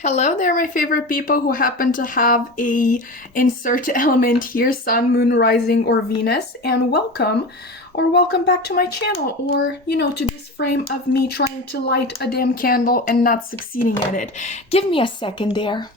Hello there, my favorite people who happen to have a insert element here, Sun, Moon, Rising, or Venus, and welcome back to my channel, or, to this frame of me trying to light a damn candle and not succeeding at it. Give me a second there.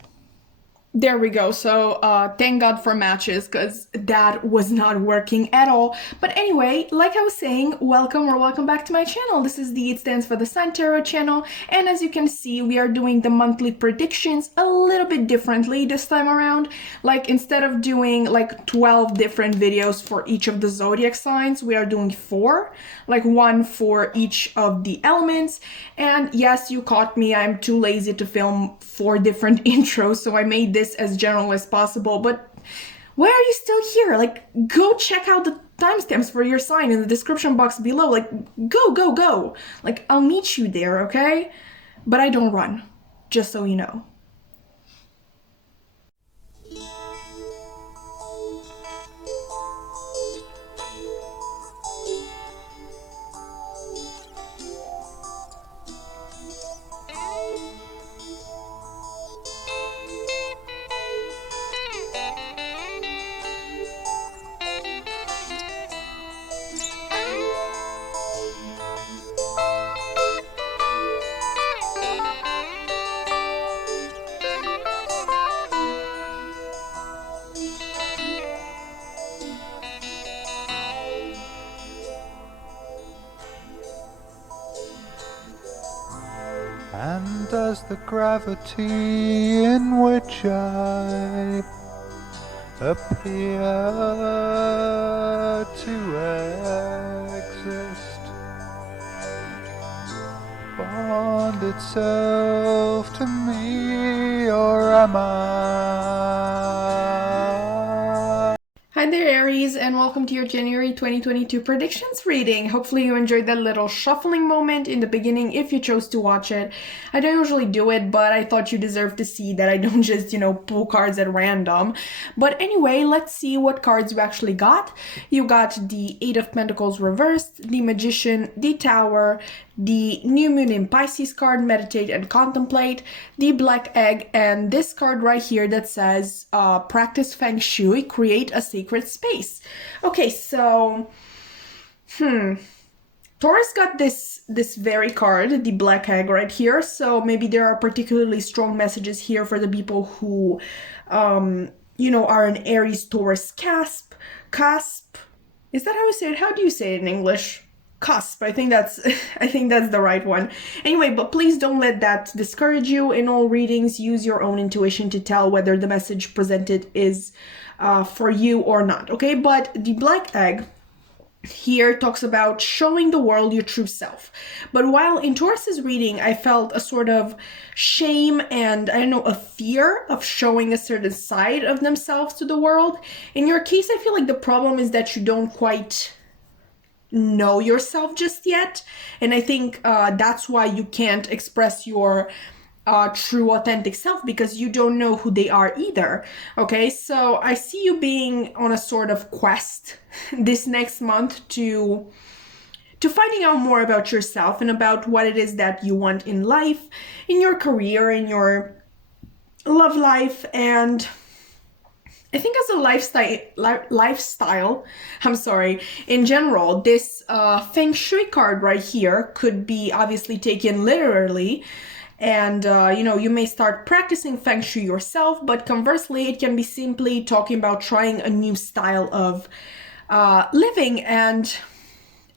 There we go. So thank God for matches, because that was not working at all. But anyway, like I was saying, welcome back to my channel. This is it stands for the Sun Tarot channel, and as you can see, we are doing the monthly predictions a little bit differently this time around. Like, instead of doing like 12 different videos for each of the zodiac signs, we are doing 4, like one for each of the elements. And yes, you caught me, I'm too lazy to film 4 different intros, so I made this as general as possible. But why are you still here? Like, go check out the timestamps for your sign in the description box below. Like, go. Like, I'll meet you there, okay? But I don't run, just so you know. And does the gravity in which I appear to exist bond itself to me, or am I? Hi there, Aries, and welcome to your January 2022 predictions reading. Hopefully you enjoyed that little shuffling moment in the beginning if you chose to watch it. I don't usually do it, but I thought you deserved to see that I don't just, pull cards at random. But anyway, let's see what cards you actually got. You got the Eight of Pentacles reversed, the Magician, the Tower, the New Moon in Pisces card, Meditate and Contemplate, the Black Egg, and this card right here that says practice Feng Shui, create a sacred space. Okay, so Taurus got this very card, the Black Egg right here, so maybe there are particularly strong messages here for the people who are an Aries Taurus cusp. Is that how you say it? How do you say it in English? Cusp. I think that's the right one. Anyway, but please don't let that discourage you. In all readings, use your own intuition to tell whether the message presented is for you or not. Okay, but the Black Egg here talks about showing the world your true self. But while in Taurus's reading, I felt a sort of shame and, a fear of showing a certain side of themselves to the world. In your case, I feel like the problem is that you don't quite know yourself just yet, and I think that's why you can't express your true authentic self, because you don't know who they are either. Okay, so I see you being on a sort of quest this next month to finding out more about yourself and about what it is that you want in life, in your career, in your love life, and I think as a lifestyle, in general, this Feng Shui card right here could be obviously taken literally. And, you may start practicing Feng Shui yourself, but conversely, it can be simply talking about trying a new style of living. And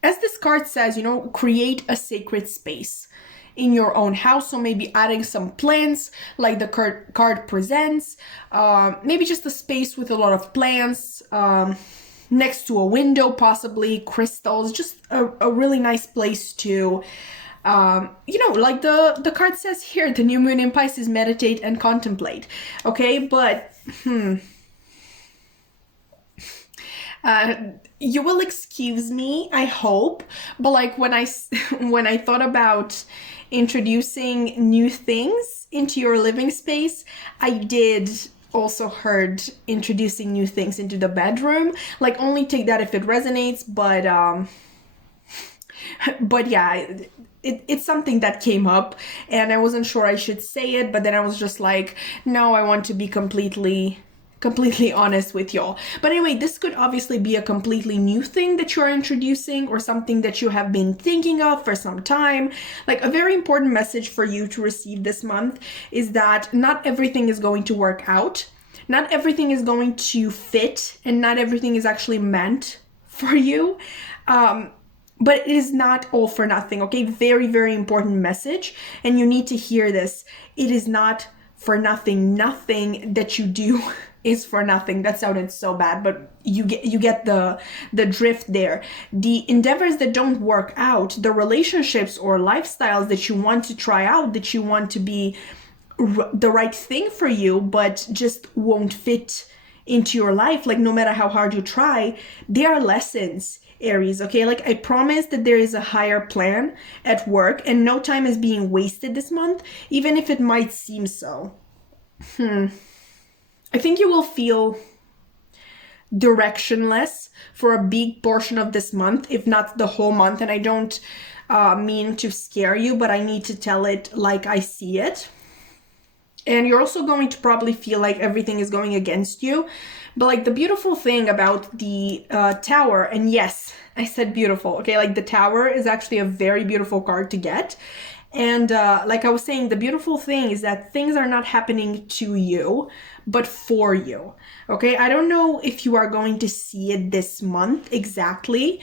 as this card says, create a sacred space in your own house. So maybe adding some plants like the card presents, maybe just a space with a lot of plants, next to a window, possibly crystals, just a really nice place to, like the card says here, the New Moon in Pisces, meditate and contemplate. Okay, but you will excuse me, I hope, but like when I thought about introducing new things into your living space, I did also heard introducing new things into the bedroom. Like, only take that if it resonates, but yeah, it's something that came up, and I wasn't sure I should say it, but then I was just like, no, I want to be completely honest with y'all. But anyway, this could obviously be a completely new thing that you're introducing, or something that you have been thinking of for some time. Like, a very important message for you to receive this month is that not everything is going to work out. Not everything is going to fit, and not everything is actually meant for you. But it is not all for nothing, okay? Very, very important message, and you need to hear this. It is not for nothing. Nothing that you do is for nothing. That sounded so bad, but you get the drift there. The endeavors that don't work out, the relationships or lifestyles that you want to try out, that you want to be the right thing for you, but just won't fit into your life, like no matter how hard you try, they are lessons, Aries, okay? Like, I promise that there is a higher plan at work, and no time is being wasted this month, even if it might seem so. I think you will feel directionless for a big portion of this month, if not the whole month. And I don't mean to scare you, but I need to tell it like I see it. And you're also going to probably feel like everything is going against you. But like, the beautiful thing about the Tower, and yes, I said beautiful, okay? Like, the Tower is actually a very beautiful card to get. And like I was saying, the beautiful thing is that things are not happening to you, but for you, okay? I don't know if you are going to see it this month exactly,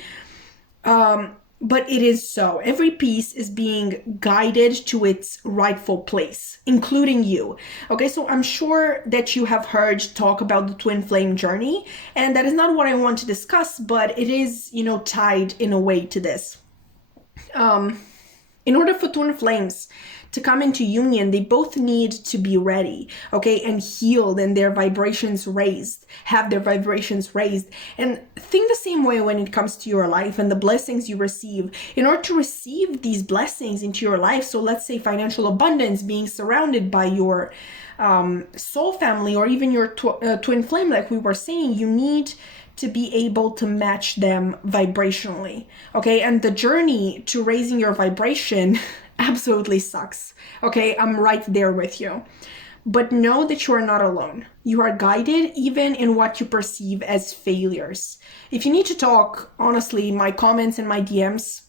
but it is so. Every piece is being guided to its rightful place, including you. Okay, so I'm sure that you have heard talk about the twin flame journey, and that is not what I want to discuss, but it is, you know, tied in a way to this. In order for twin flames to come into union, they both need to be ready, okay, and healed, and their vibrations raised, have their vibrations raised. And think the same way when it comes to your life and the blessings you receive. In order to receive these blessings into your life, so let's say financial abundance, being surrounded by your soul family, or even your twin flame, like we were saying, you need to be able to match them vibrationally, okay? And the journey to raising your vibration absolutely sucks, okay? I'm right there with you. But know that you are not alone. You are guided even in what you perceive as failures. If you need to talk, honestly, my comments and my DMs,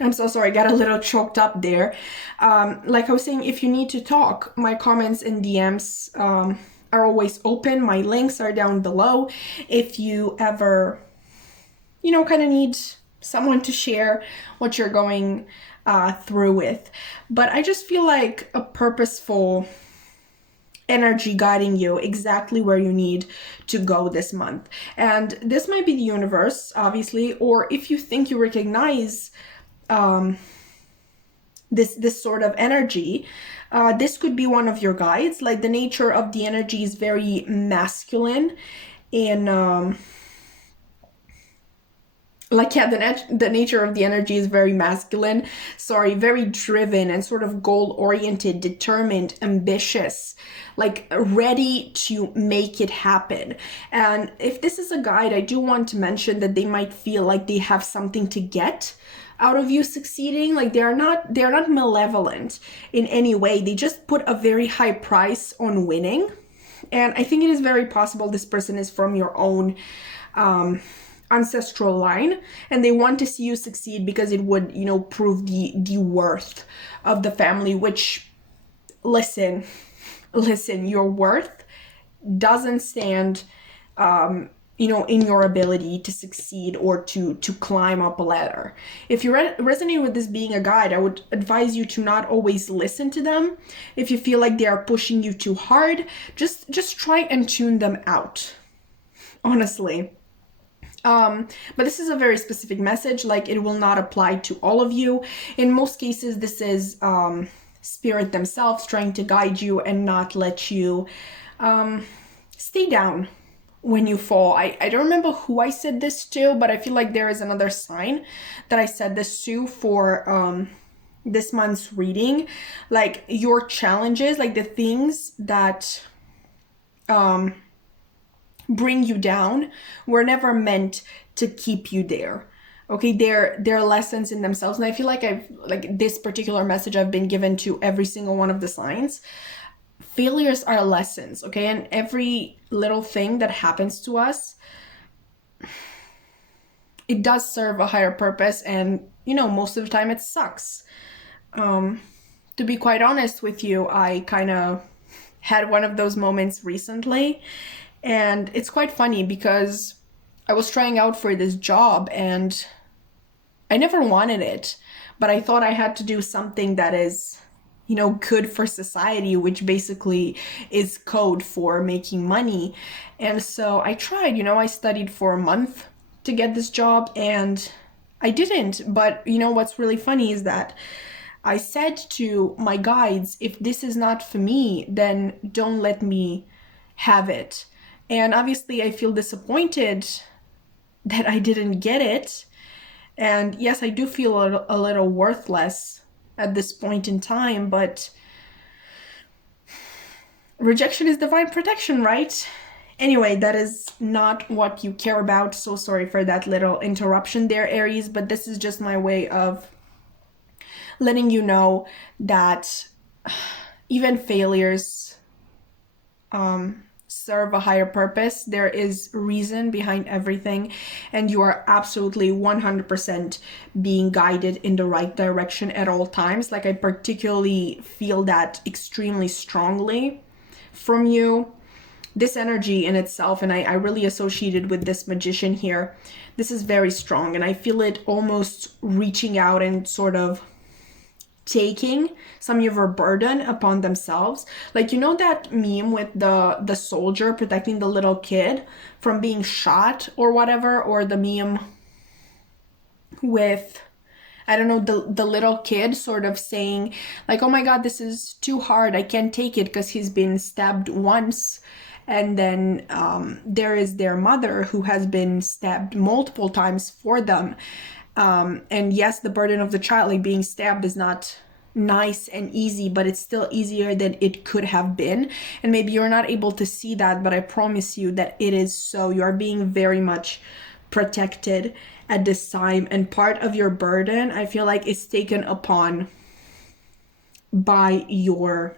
I'm so sorry, I got a little choked up there. Like I was saying, if you need to talk, my comments and DMs are always open. My links are down below. If you ever, you know, kind of need someone to share what you're going through with. But I just feel like a purposeful energy guiding you exactly where you need to go this month. And this might be the universe, obviously, or if you think you recognize this sort of energy, this could be one of your guides. Like, the nature of the energy is very masculine in like, yeah, the nature of the energy is very masculine, sorry, very driven and sort of goal-oriented, determined, ambitious, like ready to make it happen. And if this is a guide, I do want to mention that they might feel like they have something to get out of you succeeding. Like, they're not malevolent in any way. They just put a very high price on winning. And I think it is very possible this person is from your own ancestral line, and they want to see you succeed because it would, you know, prove the worth of the family, which, listen, your worth doesn't stand you know, in your ability to succeed or to climb up a ladder. If you resonate with this being a guide, I would advise you to not always listen to them. If you feel like they are pushing you too hard, just try and tune them out, honestly. But this is a very specific message. Like, it will not apply to all of you. In most cases, this is spirit themselves trying to guide you and not let you stay down when you fall. I don't remember who I said this to, but I feel like there is another sign that I said this to for this month's reading. Like, your challenges, like the things that bring you down, were never meant to keep you there. Okay, they're lessons in themselves, and I feel like I've like this particular message I've been given to every single one of the signs. Failures are lessons, okay? And every little thing that happens to us, it does serve a higher purpose, and most of the time it sucks. To be quite honest with you, I kind of had one of those moments recently, and it's quite funny because I was trying out for this job and I never wanted it, but I thought I had to do something that is, good for society, which basically is code for making money. And so I tried, I studied for a month to get this job and I didn't. But what's really funny is that I said to my guides, if this is not for me, then don't let me have it. And obviously, I feel disappointed that I didn't get it. And yes, I do feel a little worthless at this point in time, but rejection is divine protection, right? Anyway, that is not what you care about. So sorry for that little interruption there, Aries, but this is just my way of letting you know that even failures serve a higher purpose. There is reason behind everything, and you are absolutely 100% being guided in the right direction at all times. Like, I particularly feel that extremely strongly from you. This energy in itself, and I really associated with this magician here, this is very strong, and I feel it almost reaching out and sort of taking some of your burden upon themselves. Like, that meme with the soldier protecting the little kid from being shot or whatever, or the meme with, I don't know, the little kid sort of saying like, oh my god, this is too hard, I can't take it, because he's been stabbed once. And then there is their mother who has been stabbed multiple times for them. And yes, the burden of the child, like being stabbed, is not nice and easy, but it's still easier than it could have been. And maybe you're not able to see that, but I promise you that it is so. You are being very much protected at this time. And part of your burden, I feel like, is taken upon by your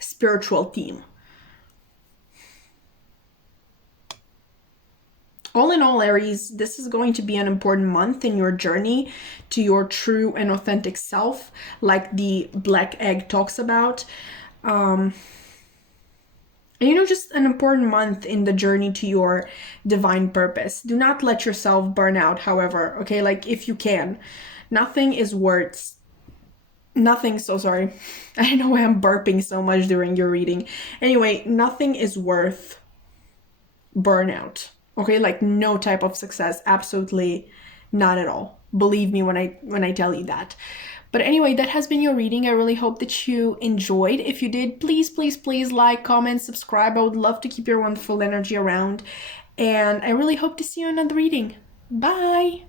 spiritual team. All in all, Aries, this is going to be an important month in your journey to your true and authentic self, like the black egg talks about. And just an important month in the journey to your divine purpose. Do not let yourself burn out, however, okay? Like, if you can. So sorry. I don't know why I'm burping so much during your reading. Anyway, nothing is worth burnout. Okay, like no type of success, absolutely not at all. Believe me when I tell you that. But anyway, that has been your reading. I really hope that you enjoyed. If you did, please, please, please like, comment, subscribe. I would love to keep your wonderful energy around. And I really hope to see you in another reading. Bye!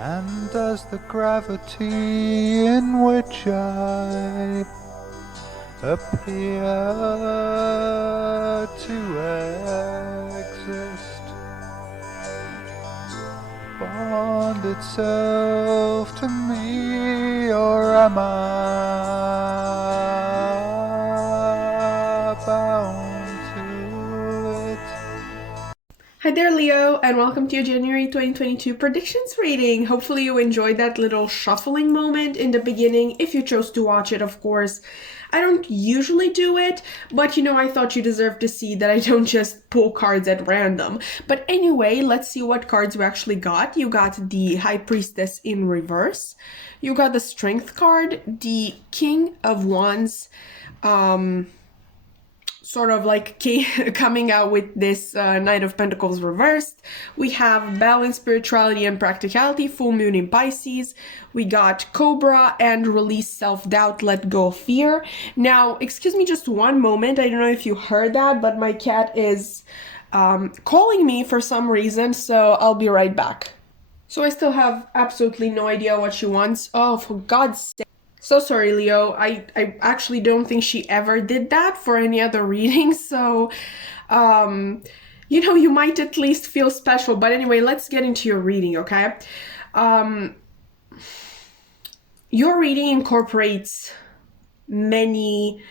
And as the gravity in which I appear to exist bond itself to me, or am I bound to it? Hi there, Leo, and welcome to your January 2022 predictions reading. Hopefully, you enjoyed that little shuffling moment in the beginning, if you chose to watch it, of course. I don't usually do it, but I thought you deserved to see that I don't just pull cards at random. But anyway, let's see what cards we actually got. You got the High Priestess in reverse, you got the Strength card, the King of Wands, sort of like coming out with this Knight of Pentacles reversed. We have balance, spirituality, and practicality, full moon in Pisces. We got Cobra and release self-doubt, let go of fear. Now, excuse me just one moment. I don't know if you heard that, but my cat is calling me for some reason, so I'll be right back. So I still have absolutely no idea what she wants. Oh, for God's sake. So sorry, Leo. I actually don't think she ever did that for any other reading. So, you might at least feel special. But anyway, let's get into your reading, okay? Your reading incorporates many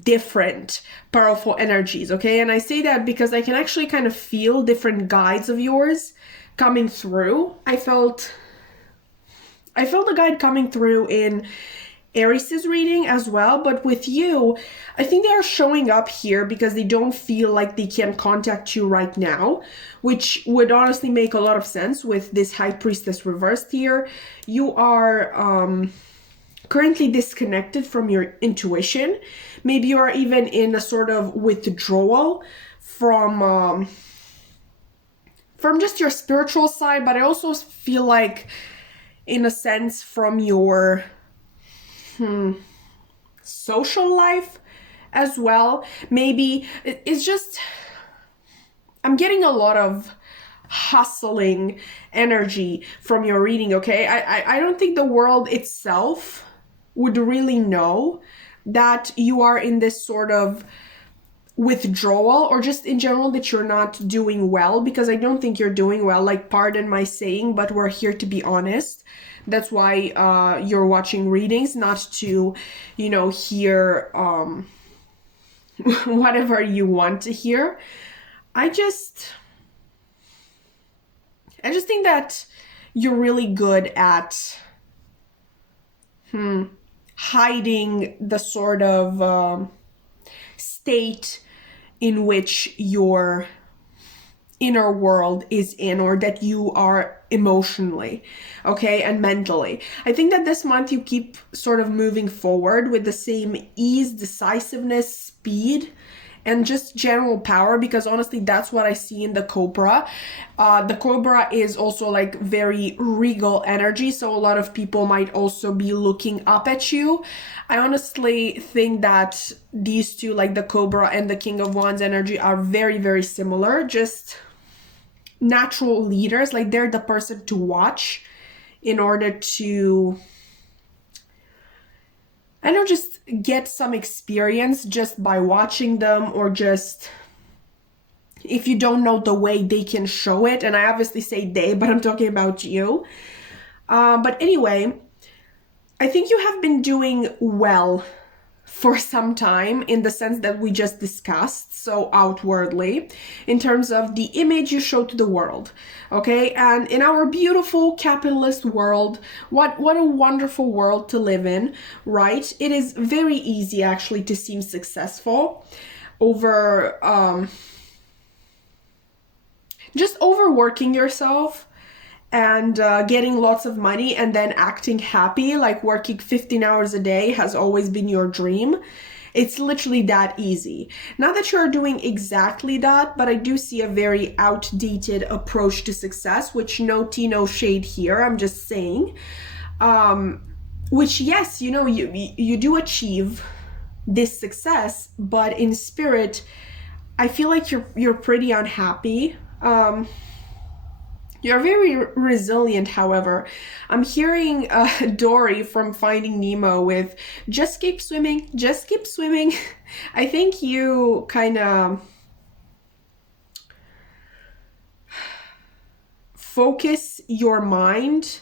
different powerful energies, okay? And I say that because I can actually kind of feel different guides of yours coming through. I felt the guide coming through in Aries' reading as well, but with you, I think they are showing up here because they don't feel like they can contact you right now, which would honestly make a lot of sense with this High Priestess reversed here. You are currently disconnected from your intuition. Maybe you are even in a sort of withdrawal from just your spiritual side, but I also feel like in a sense from your social life as well. Maybe it's just, I'm getting a lot of hustling energy from your reading, okay? I don't think the world itself would really know that you are in this sort of withdrawal, or just in general that you're not doing well, because I don't think you're doing well. Like, pardon my saying, but we're here to be honest. That's why you're watching readings, not to, hear whatever you want to hear. I just think that you're really good at hiding the sort of state in which your inner world is in, or that you are emotionally, okay, and mentally. I think that this month you keep sort of moving forward with the same ease, decisiveness, speed, and just general power, because honestly that's what I see in the Cobra. The Cobra is also like very regal energy, so a lot of people might also be looking up at you. I honestly think that these two, like the Cobra and the King of Wands energy, are very, very similar, just natural leaders. Like, they're the person to watch in order to, I don't know, just get some experience just by watching them, or just if you don't know the way they can show it. And I obviously say they, but I'm talking about you. But anyway, I think you have been doing well for some time, in the sense that we just discussed, so outwardly, in terms of the image you show to the world, okay? And in our beautiful capitalist world, what a wonderful world to live in, right? It is very easy actually to seem successful over just overworking yourself and getting lots of money and then acting happy, like working 15 hours a day has always been your dream. It's literally that easy. Not that you're doing exactly that, but I do see a very outdated approach to success, which no tea, no shade here, I'm just saying. Which, yes, you do achieve this success, but in spirit, I feel like you're pretty unhappy. You're very resilient, however. I'm hearing Dory from Finding Nemo with just keep swimming, just keep swimming. I think you kind of focus your mind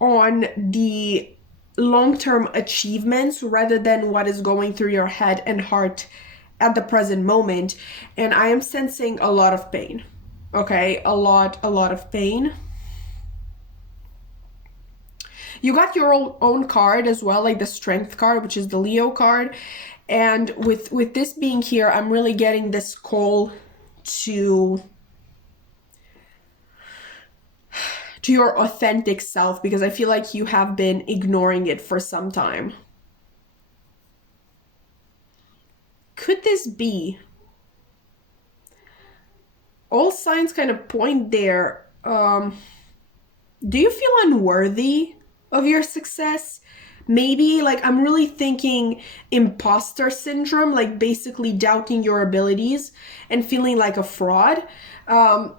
on the long-term achievements rather than what is going through your head and heart at the present moment, and I am sensing a lot of pain. Okay, a lot of pain. You got your own card as well, like the Strength card, which is the Leo card. And with this being here, I'm really getting this call to your authentic self, because I feel like you have been ignoring it for some time. Could this be? All signs kind of point there. Do you feel unworthy of your success? Maybe, like, I'm really thinking imposter syndrome, like basically doubting your abilities and feeling like a fraud. The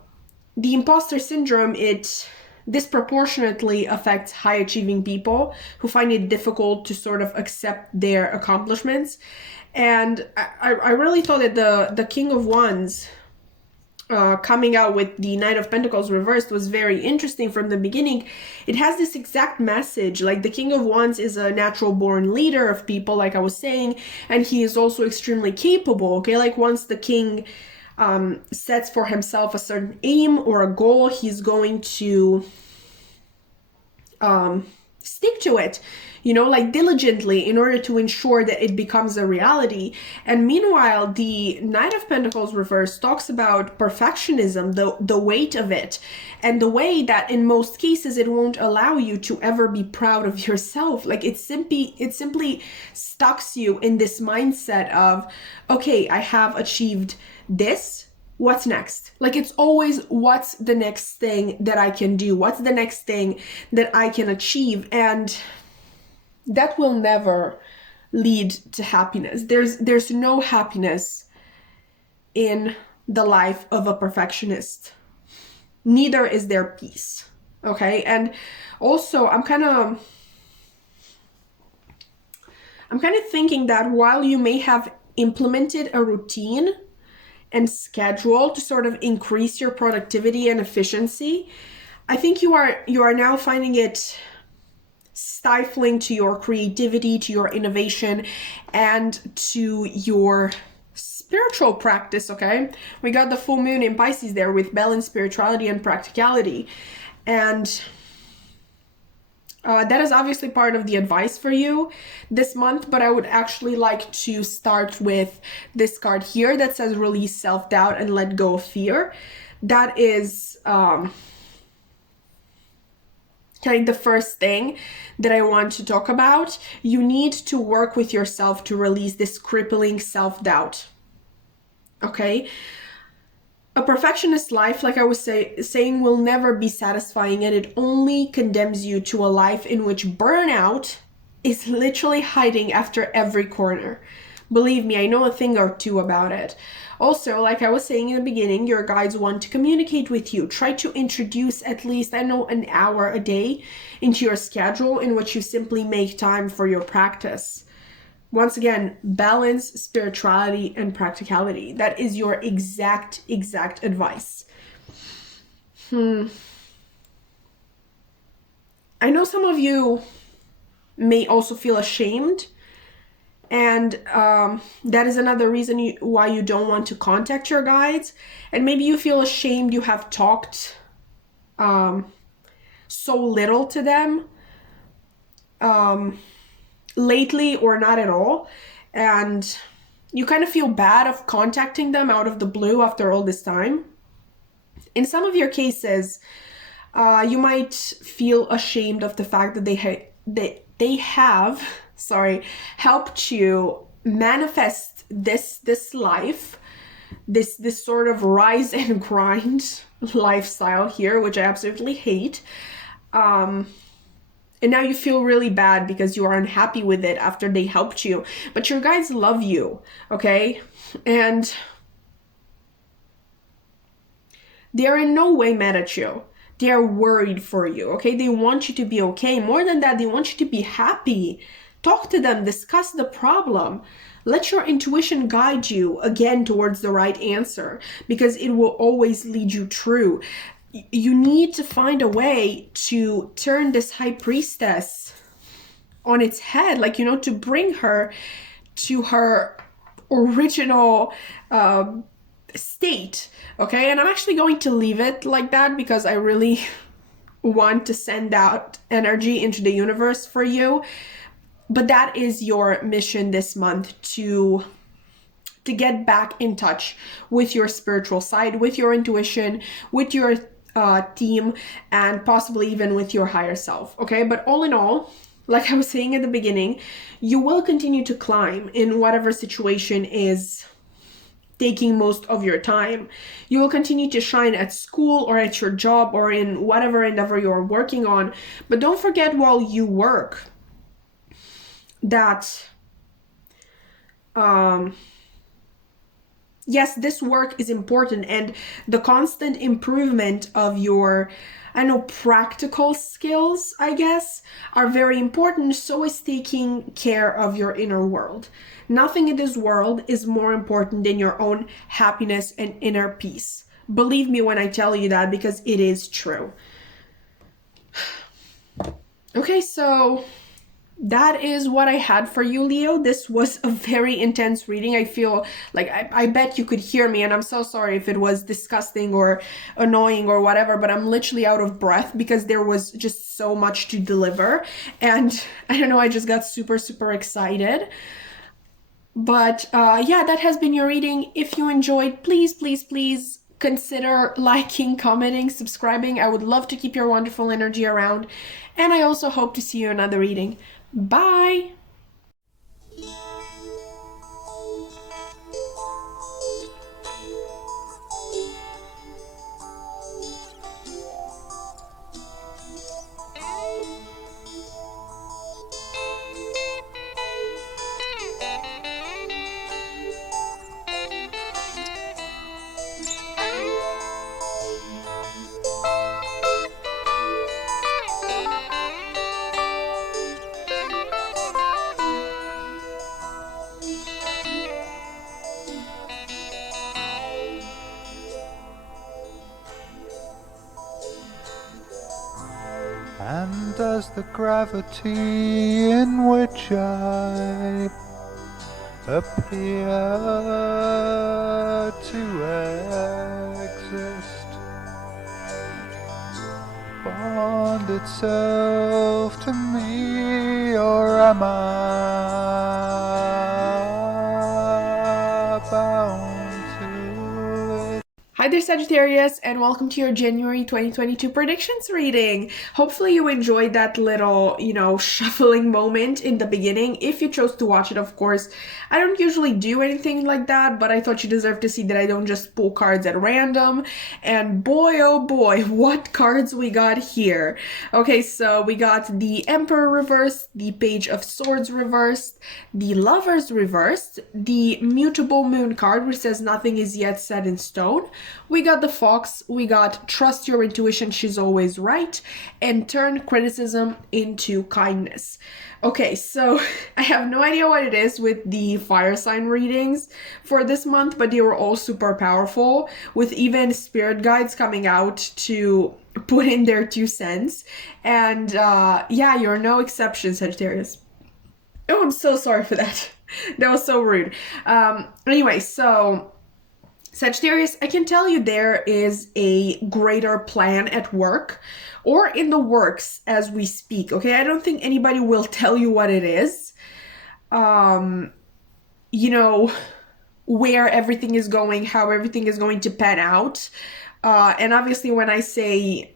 imposter syndrome, it disproportionately affects high achieving people who find it difficult to sort of accept their accomplishments. And I really thought that the King of Wands coming out with the Knight of Pentacles reversed was very interesting from the beginning. It has this exact message, like the King of Wands is a natural born leader of people, like I was saying, and he is also extremely capable, okay? Like once the king sets for himself a certain aim or a goal, he's going to stick to it, you know, like diligently, in order to ensure that it becomes a reality. And meanwhile, the Knight of Pentacles reverse talks about perfectionism, the weight of it, and the way that in most cases it won't allow you to ever be proud of yourself. Like it simply stucks you in this mindset of, okay, I have achieved this, what's next? Like it's always, what's the next thing that I can do? What's the next thing that I can achieve? And that will never lead to happiness. There's no happiness in the life of a perfectionist. Neither is there peace. Okay? And also I'm kind of thinking that while you may have implemented a routine and schedule to sort of increase your productivity and efficiency, I think you are now finding it stifling to your creativity, to your innovation, and to your spiritual practice, okay? We got the full moon in Pisces there with balance, spirituality, and practicality. And that is obviously part of the advice for you this month, but I would actually like to start with this card here that says release self-doubt and let go of fear. That is kind of the first thing that I want to talk about. You need to work with yourself to release this crippling self-doubt. Okay? A perfectionist life, like I was saying, will never be satisfying, and it only condemns you to a life in which burnout is literally hiding after every corner. Believe me, I know a thing or two about it. Also, like I was saying in the beginning, your guides want to communicate with you. Try to introduce at least, I know, an hour a day into your schedule in which you simply make time for your practice. Once again, balance, spirituality, and practicality. That is your exact advice. I know some of you may also feel ashamed, and that is another reason why you don't want to contact your guides. And maybe you feel ashamed you have talked so little to them lately, or not at all, and you kind of feel bad of contacting them out of the blue after all this time. In some of your cases, you might feel ashamed of the fact that they have helped you manifest this life, this sort of rise and grind lifestyle here, which I absolutely hate. And now you feel really bad because you are unhappy with it after they helped you. But your guides love you, okay? And they are in no way mad at you. They are worried for you, okay? They want you to be okay. More than that, they want you to be happy. Talk to them, discuss the problem. Let your intuition guide you, again, towards the right answer, because it will always lead you true. You need to find a way to turn this high priestess on its head, like, you know, to bring her to her original state, okay? And I'm actually going to leave it like that because I really want to send out energy into the universe for you. But that is your mission this month, to get back in touch with your spiritual side, with your intuition, with your team, and possibly even with your higher self, okay? But all in all, like I was saying at the beginning, you will continue to climb in whatever situation is taking most of your time. You will continue to shine at school or at your job or in whatever endeavor you're working on. But don't forget, while you work, that yes, this work is important, and the constant improvement of your, I know, practical skills, I guess, are very important. So is taking care of your inner world. Nothing in this world is more important than your own happiness and inner peace. Believe me when I tell you that, because it is true. Okay, so that is what I had for you, Leo. This was a very intense reading. I feel like I bet you could hear me, and I'm so sorry if it was disgusting or annoying or whatever, but I'm literally out of breath because there was just so much to deliver. And I don't know, I just got super, super excited. But yeah, that has been your reading. If you enjoyed, please, please, please consider liking, commenting, subscribing. I would love to keep your wonderful energy around. And I also hope to see you in another reading. Bye! And as the gravity in which I appear to exist bond itself to me, or am I bound to it? Hi there, Sagittarius, and welcome to your January 2022 predictions reading. Hopefully you enjoyed that little, shuffling moment in the beginning. If you chose to watch it, of course. I don't usually do anything like that, but I thought you deserved to see that I don't just pull cards at random. And boy, oh boy, what cards we got here. Okay, so we got the Emperor reversed, the Page of Swords reversed, the Lovers reversed, the Mutable Moon card, which says nothing is yet set in stone. We got the Fox, we got Trust Your Intuition, she's always right, and Turn Criticism into Kindness. Okay, so I have no idea what it is with the fire sign readings for this month, but they were all super powerful, with even spirit guides coming out to put in their 2 cents. And yeah, you're no exception, Sagittarius. Oh, I'm so sorry for that. That was so rude. Anyway, so Sagittarius, I can tell you there is a greater plan at work or in the works as we speak, okay? I don't think anybody will tell you what it is. Where everything is going, how everything is going to pan out. And obviously when I say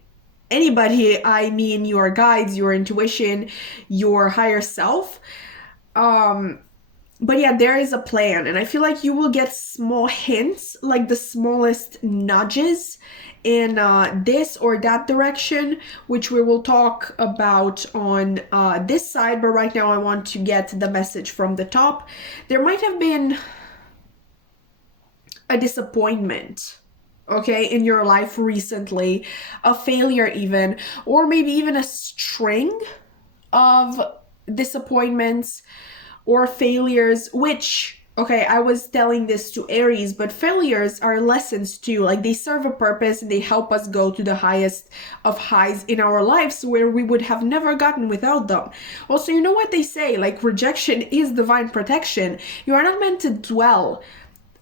anybody, I mean your guides, your intuition, your higher self. But yeah, there is a plan, and I feel like you will get small hints, like the smallest nudges in this or that direction, which we will talk about on this side. But right now I want to get the message from the top. There might have been a disappointment, okay, in your life recently, a failure even, or maybe even a string of disappointments or failures, which Okay, I was telling this to Aries, but failures are lessons too. Like they serve a purpose and they help us go to the highest of highs in our lives where we would have never gotten without them. Also, you know what they say? Like rejection is divine protection. You are not meant to dwell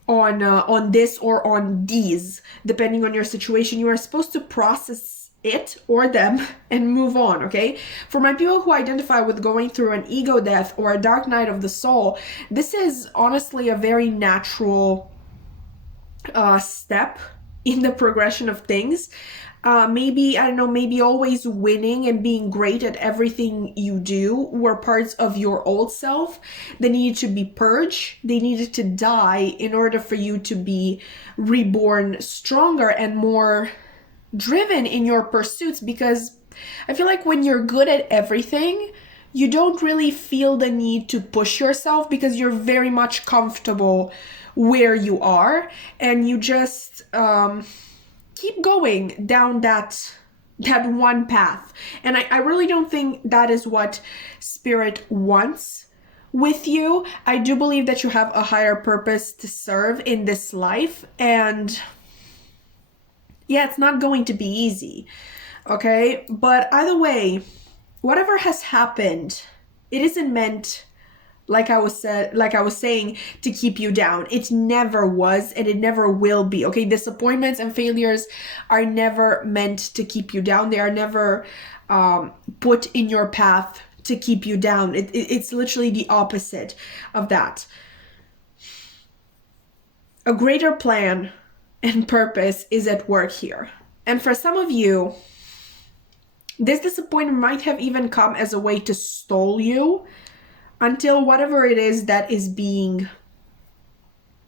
on this or on these, depending on your situation. You are supposed to process it or them and move on. Okay, for my people who identify with going through an ego death or a dark night of the soul, this is honestly a very natural step in the progression of things. Maybe, I don't know, maybe always winning and being great at everything you do were parts of your old self that needed to be purged. They needed to die in order for you to be reborn stronger and more driven in your pursuits, because I feel like when you're good at everything, you don't really feel the need to push yourself because you're very much comfortable where you are, and you just keep going down that one path. And I really don't think that is what spirit wants with you. I do believe that you have a higher purpose to serve in this life, and yeah, it's not going to be easy, okay? But either way, whatever has happened, it isn't meant, like I was saying, to keep you down. It never was, and it never will be. Okay, disappointments and failures are never meant to keep you down. They are never put in your path to keep you down. It's literally the opposite of that. A greater plan and purpose is at work here. And for some of you, this disappointment might have even come as a way to stall you until whatever it is that is being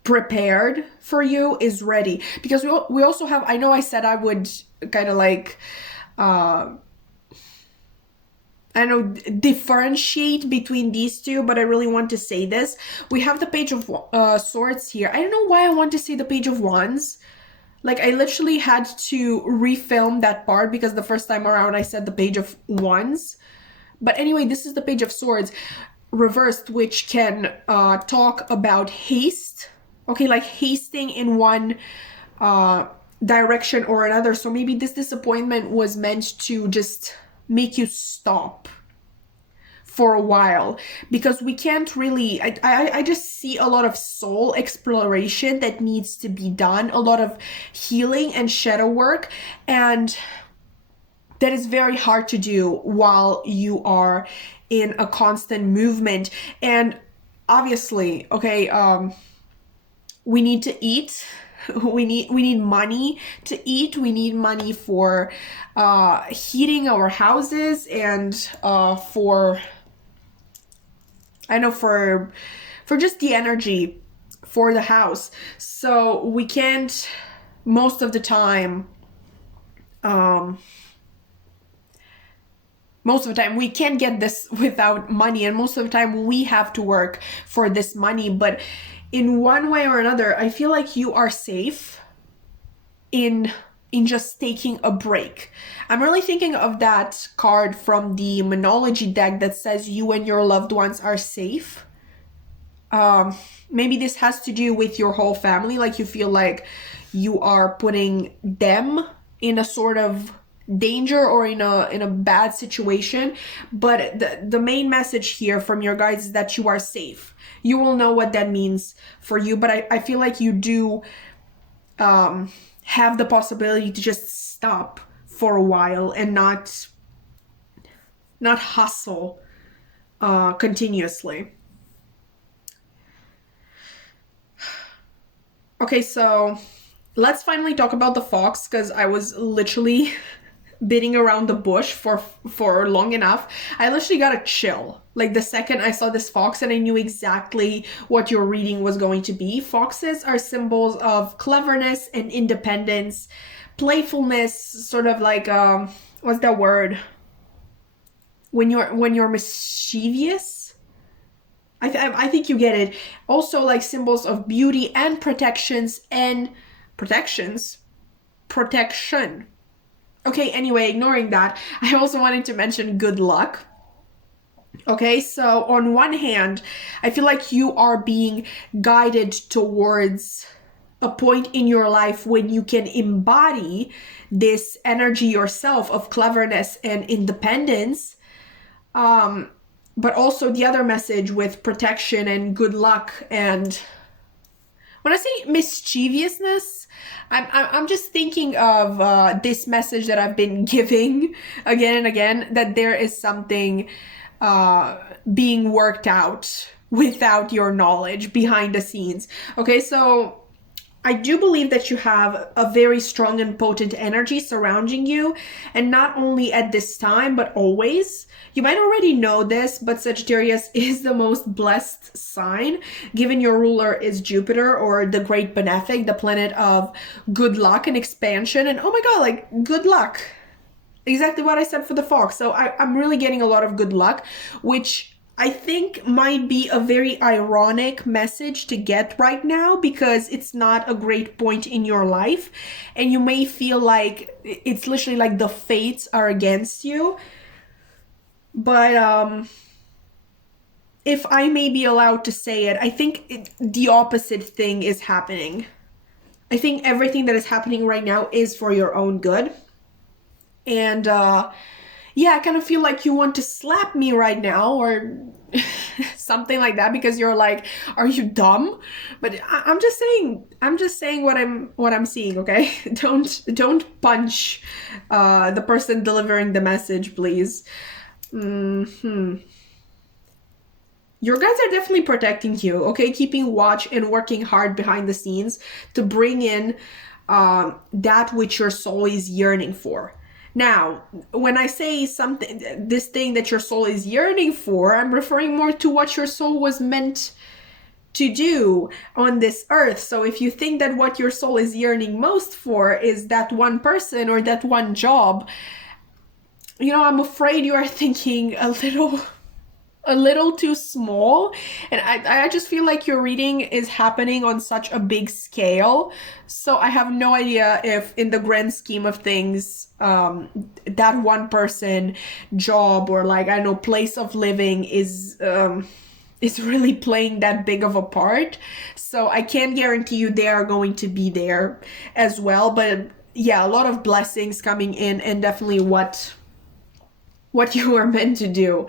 prepared for you is ready. Because we also have, I know I said I would kind of like, I know, differentiate between these two, but I really want to say this. We have the Page of Swords here. I don't know why I want to say the Page of Wands. Like, I literally had to refilm that part because the first time around I said the Page of Wands. But anyway, this is the Page of Swords reversed, which can talk about haste. Okay, like hasting in one direction or another. So maybe this disappointment was meant to just make you stop for a while, because we can't really, I just see a lot of soul exploration that needs to be done, a lot of healing and shadow work, and that is very hard to do while you are in a constant movement. And obviously, okay, we need to eat. We need money to eat. We need money for heating our houses and for, I know, for just the energy for the house. So we can't, most of the time, we can't get this without money, and most of the time we have to work for this money. But in one way or another, I feel like you are safe in just taking a break. I'm really thinking of that card from the Moonology deck that says you and your loved ones are safe. Maybe this has to do with your whole family, like you feel like you are putting them in a sort of danger or in a bad situation. But the main message here from your guides is that you are safe. You will know what that means for you, but I feel like you do have the possibility to just stop for a while and not hustle continuously. Okay, so let's finally talk about the fox, because I was literally beating around the bush for long enough. I literally got a chill like the second I saw this fox, and I knew exactly what your reading was going to be. Foxes are symbols of cleverness and independence, playfulness, sort of like what's that word, when you're mischievous. I think you get it. Also, like symbols of beauty and protection. Okay, anyway, ignoring that, I also wanted to mention good luck. Okay, so on one hand, I feel like you are being guided towards a point in your life when you can embody this energy yourself of cleverness and independence. Um, but also the other message with protection and good luck, and when I say mischievousness, I'm just thinking of this message that I've been giving again and again, that there is something being worked out without your knowledge behind the scenes. Okay, so I do believe that you have a very strong and potent energy surrounding you, and not only at this time, but always. You might already know this, but Sagittarius is the most blessed sign, given your ruler is Jupiter, or the great benefic, the planet of good luck and expansion. And oh my god, like, good luck. Exactly what I said for the fox. So I'm really getting a lot of good luck, which I think might be a very ironic message to get right now, because it's not a great point in your life, and you may feel like it's literally like the fates are against you. But if I may be allowed to say it, I think the opposite thing is happening. I think everything that is happening right now is for your own good. And yeah, I kind of feel like you want to slap me right now, or something like that, because you're like, are you dumb? But I'm just saying, what I'm seeing, okay? Don't punch the person delivering the message, please. Your guys are definitely protecting you, okay? Keeping watch and working hard behind the scenes to bring in that which your soul is yearning for. Now, when I say something, this thing that your soul is yearning for, I'm referring more to what your soul was meant to do on this earth. So if you think that what your soul is yearning most for is that one person or that one job, I'm afraid you are thinking a little too small. And I just feel like your reading is happening on such a big scale, so I have no idea if in the grand scheme of things, that one person job, or like, I don't know, place of living is really playing that big of a part. So I can't guarantee you they are going to be there as well. But yeah, a lot of blessings coming in, and definitely what you are meant to do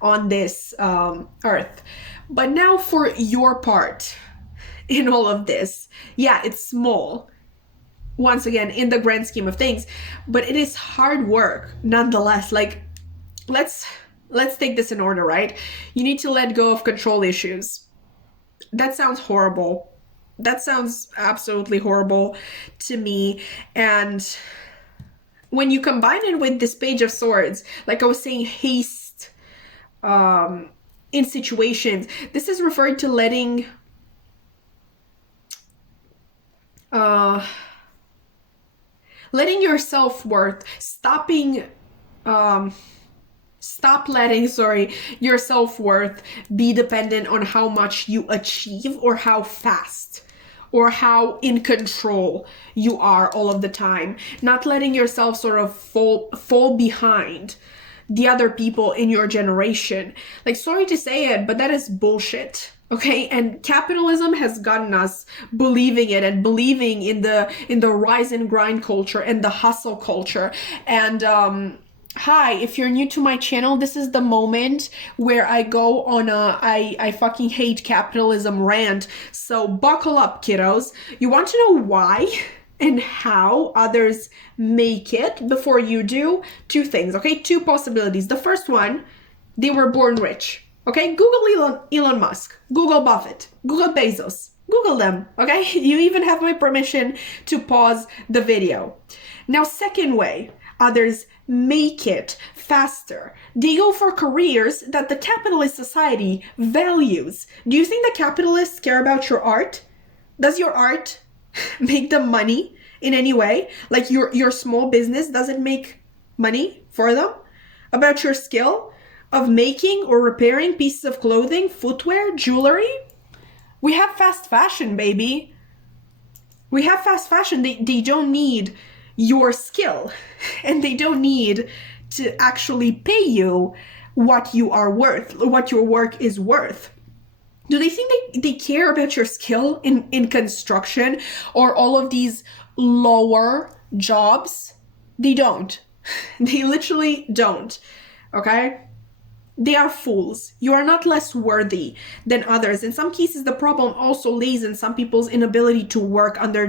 on this earth. But now for your part in all of this. Yeah, it's small, once again, in the grand scheme of things, but it is hard work nonetheless. Like, let's take this in order, right? You need to let go of control issues. That sounds horrible. That sounds absolutely horrible to me. And when you combine it with this Page of Swords, like I was saying, haste in situations, this is referred to letting your self-worth, stop letting, your self-worth be dependent on how much you achieve, or how fast, or how in control you are all of the time. Not letting yourself sort of fall behind the other people in your generation. Like, sorry to say it, but that is bullshit. Okay, and capitalism has gotten us believing it, and believing in the rise and grind culture and the hustle culture. And hi, if you're new to my channel, this is the moment where I go on I fucking hate capitalism rant. So buckle up, kiddos. You want to know why and how others make it before you do? Two things, okay? Two possibilities. The first one, they were born rich. Okay, Google Elon Musk, Google Buffett, Google Bezos, Google them, okay? You even have my permission to pause the video. Now, second way, others make it faster. They go for careers that the capitalist society values. Do you think the capitalists care about your art? Does your art make them money in any way? Like, your small business, does it make money for them? About your skill of making or repairing pieces of clothing, footwear, jewelry? We have fast fashion, baby. We have fast fashion. They don't need your skill, and they don't need to actually pay you what you are worth, what your work is worth. Do they think they care about your skill in construction or all of these lower jobs? They don't. They literally don't. Okay? They are fools. You are not less worthy than others. In some cases, the problem also lays in some people's inability to work under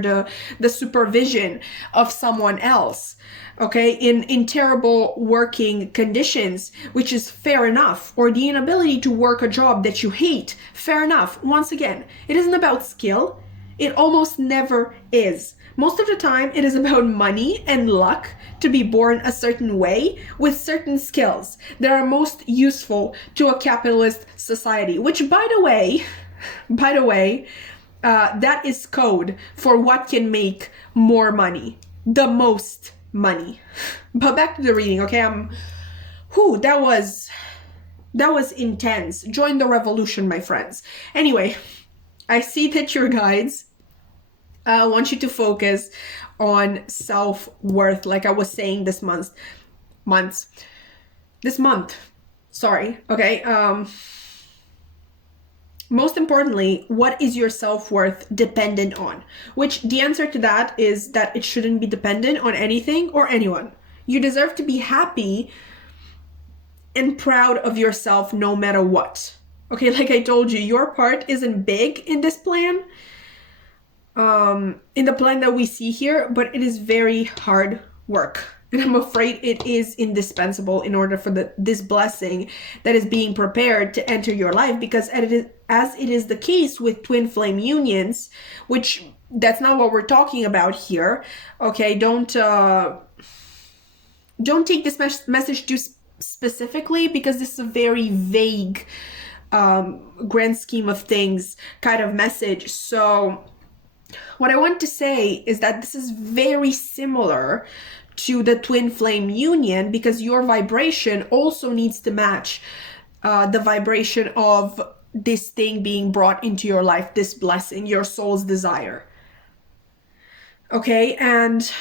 the supervision of someone else. Okay, in terrible working conditions, which is fair enough, or the inability to work a job that you hate, fair enough. Once again, it isn't about skill. It almost never is. Most of the time, it is about money and luck to be born a certain way with certain skills that are most useful to a capitalist society, which, by the way, that is code for what can make more money, the most money. But back to the reading, okay? That was intense. Join the revolution, my friends. Anyway, I see that your guides want you to focus on self-worth, like I was saying this month. Sorry, okay? Most importantly, what is your self-worth dependent on? Which the answer to that is that it shouldn't be dependent on anything or anyone. You deserve to be happy and proud of yourself no matter what. Okay, like I told you, your part isn't big in this plan, in the plan that we see here, but it is very hard work. And I'm afraid it is indispensable in order for this blessing that is being prepared to enter your life, because as it is the case with twin flame unions, which that's not what we're talking about here. Okay, don't take this message too specifically, because this is a very vague, grand scheme of things kind of message. So what I want to say is that this is very similar to the twin flame union, because your vibration also needs to match the vibration of this thing being brought into your life, this blessing, your soul's desire. Okay, and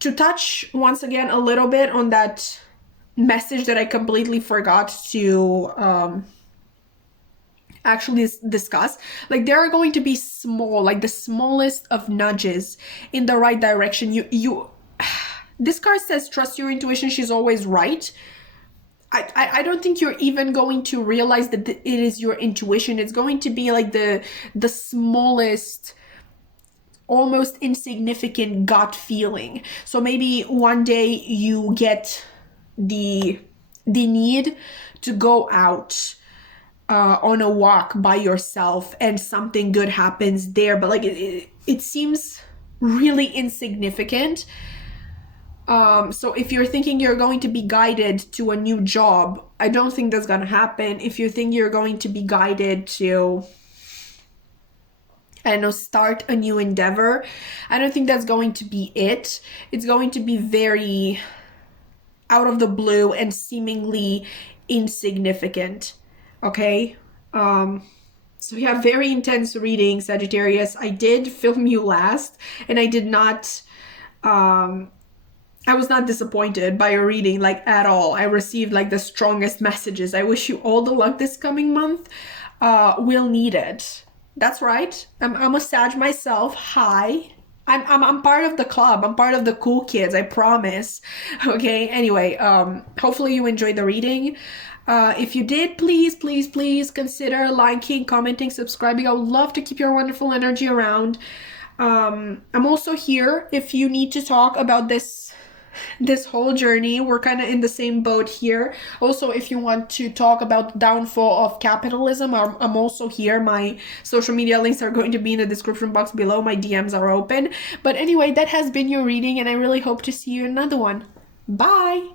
to touch once again a little bit on that message that I completely forgot to actually discuss, like there are going to be the smallest of nudges in the right direction. You this card says trust your intuition, she's always right. I don't think you're even going to realize that it is your intuition. It's going to be like the smallest, almost insignificant gut feeling. So maybe one day you get the need to go out on a walk by yourself and something good happens there, but like it seems really insignificant. So if you're thinking you're going to be guided to a new job, I don't think that's gonna happen. If you think you're going to be guided to, I don't know, start a new endeavor, I don't think that's going to be it. It's going to be very out of the blue and seemingly insignificant. Okay? So yeah, very intense reading, Sagittarius. I did film you last, and I did not, I was not disappointed by your reading, like, at all. I received, like, the strongest messages. I wish you all the luck this coming month. We'll need it. That's right. I'm a Sag myself. Hi. I'm part of the club. I'm part of the cool kids, I promise. Okay, anyway, hopefully you enjoyed the reading. If you did, please consider liking, commenting, subscribing. I would love to keep your wonderful energy around. I'm also here if you need to talk about this whole journey. We're kind of in the same boat here. Also, if you want to talk about the downfall of capitalism, I'm also here. My social media links are going to be in the description box below. My DMs are open. But anyway, that has been your reading, and I really hope to see you in another one. Bye!